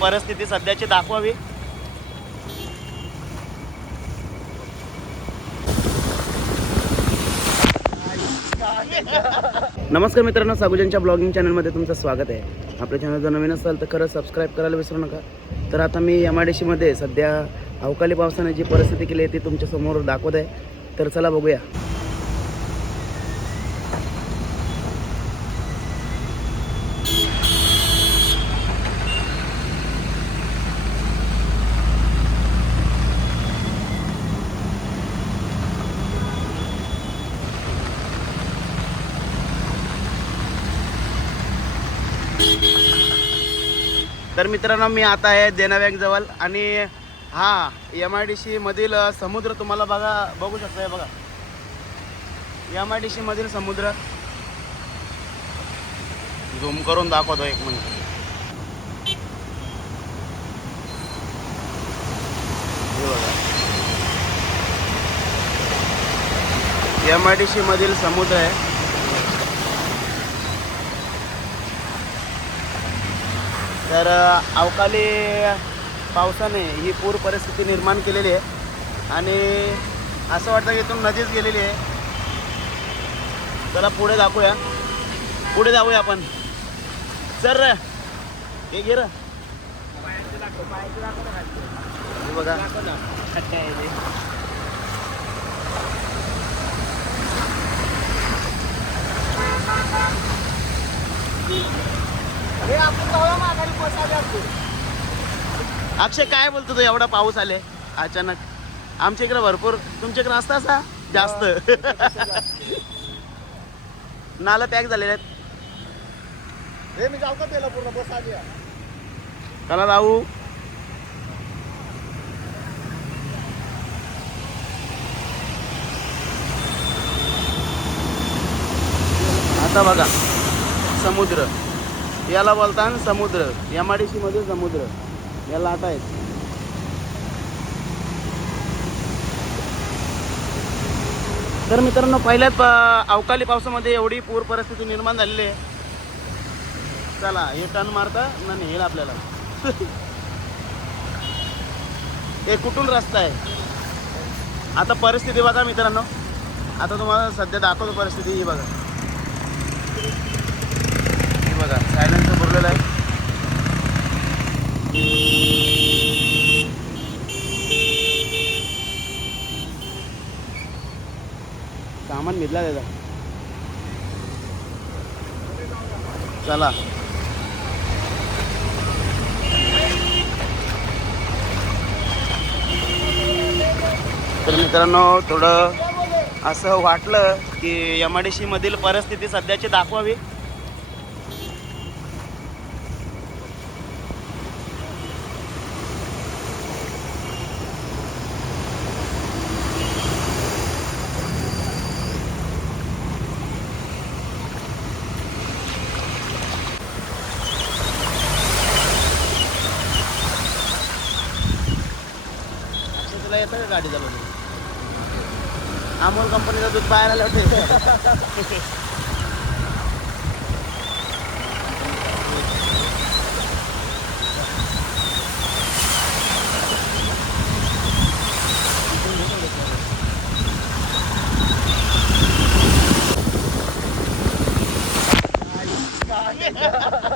परिस्थिती सध्याची दाखवावी. नमस्कार मित्रांनो सागुजनच्या ब्लॉगिंग चॅनलमध्ये तुमचं स्वागत आहे. आपल्या चॅनल जर नवीन असाल तर खरंच सबस्क्राईब करायला विसरू नका. तर आता मी एम आय डी सीमध्ये सध्या अवकाळी पावसाने जी परिस्थिती केली आहे ती तुमच्यासमोर दाखवत आहे. तर चला बघूया. तर मित्रांनो मी आता आहे देना बँक जवळ आणि हा एम आय डी सी मधील समुद्र तुम्हाला बघा बघू शकता हे बघा. एम आय डी सी मधील समुद्र. झूम करून दाखवतो एक minute. M I D C मधील समुद्र आहे. तर अवकाळी पावसाने ही पूर परिस्थिती निर्माण केलेली आहे. आणि असं वाटतं की इथून नदीच गेलेली आहे. चला पुढे दाखवूया. पुढे जाऊया आपण. सर हे घे रं. हे बघा अक्षय काय बोलतो तू? एवढा पाऊस आले अचानक. आमच्या इकडे भरपूर. तुमच्या इकडे असता असा? जास्त. नाला पॅक झालेले आहेत. हे मी जाऊ का त्याला पूर्ण? बस आली आहे. चला जाऊ आता बघा. समुद्र. याला बोलतात समुद्र. एम आय डी सी मध्ये समुद्र. या लाटा आहेत. तर मित्रांनो पहिल्याच अवकाळी पावसामध्ये एवढी पूर परिस्थिती निर्माण झालेली आहे. चला हे टन मारता ना नेल आपल्याला. हे कुठून रस्ता आहे? आता परिस्थिती बघा मित्रांनो. आता तुम्हाला सध्या दाखवतो परिस्थिती ही बघा ही बघा सायलेन्सर भरलेलं आहे सामान घेतला त्याचा चला. तर मित्रांनो थोडं असं वाटलं की एम आय डी सीमधील परिस्थिती सध्याची दाखवावी. का येतं का गाडीचा बदल अमोल कंपनीचं दूध पाहायला ha ha!